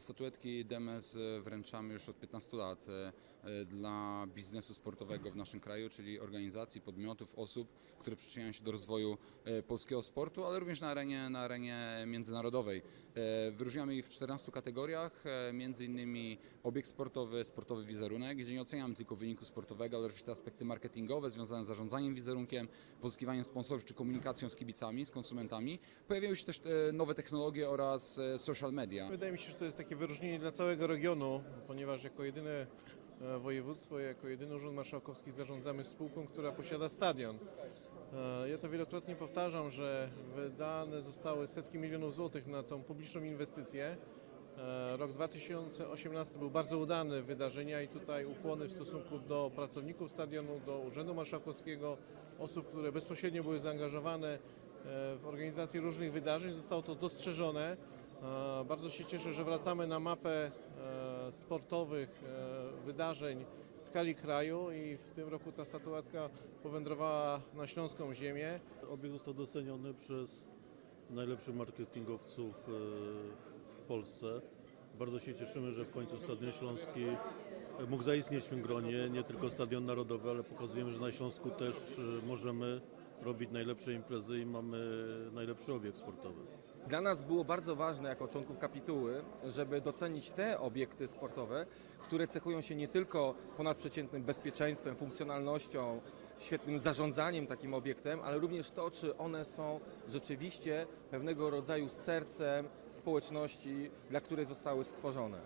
Statuetki DMS e, wręczamy już od 15 lat e, e, dla biznesu sportowego w naszym kraju, czyli organizacji, podmiotów, osób, które przyczyniają się do rozwoju polskiego sportu, ale również na arenie, na arenie międzynarodowej. Wyróżniamy ich w 14 kategoriach, między innymi obiekt sportowy, sportowy wizerunek, gdzie nie oceniamy tylko wyniku sportowego, ale również te aspekty marketingowe związane z zarządzaniem wizerunkiem, pozyskiwaniem sponsorów czy komunikacją z kibicami, z konsumentami. Pojawiają się też nowe technologie oraz social media. Wydaje mi się, że to jest takie wyróżnienie dla całego regionu, ponieważ jako jedyne e, województwo, jako jedyny Urząd Marszałkowski zarządzamy spółką, która posiada stadion. E, Ja to wielokrotnie powtarzam, że wydane zostały setki milionów złotych na tą publiczną inwestycję. E, Rok 2018 był bardzo udany wydarzenia i tutaj ukłony w stosunku do pracowników stadionu, do Urzędu Marszałkowskiego, osób, które bezpośrednio były zaangażowane w organizację różnych wydarzeń. Zostało to dostrzeżone. E, Bardzo się cieszę, że wracamy na mapę e, sportowych e, wydarzeń w skali kraju i w tym roku ta statuetka powędrowała na śląską ziemię. Obiekt został doceniony przez najlepszych marketingowców w- Polsce. Bardzo się cieszymy, że w końcu Stadion Śląski mógł zaistnieć w tym gronie. Nie tylko Stadion Narodowy, ale pokazujemy, że na Śląsku też możemy robić najlepsze imprezy i mamy najlepszy obiekt sportowy. Dla nas było bardzo ważne jako członków kapituły, żeby docenić te obiekty sportowe, które cechują się nie tylko ponadprzeciętnym bezpieczeństwem, funkcjonalnością, świetnym zarządzaniem takim obiektem, ale również to, czy one są rzeczywiście pewnego rodzaju sercem społeczności, dla której zostały stworzone.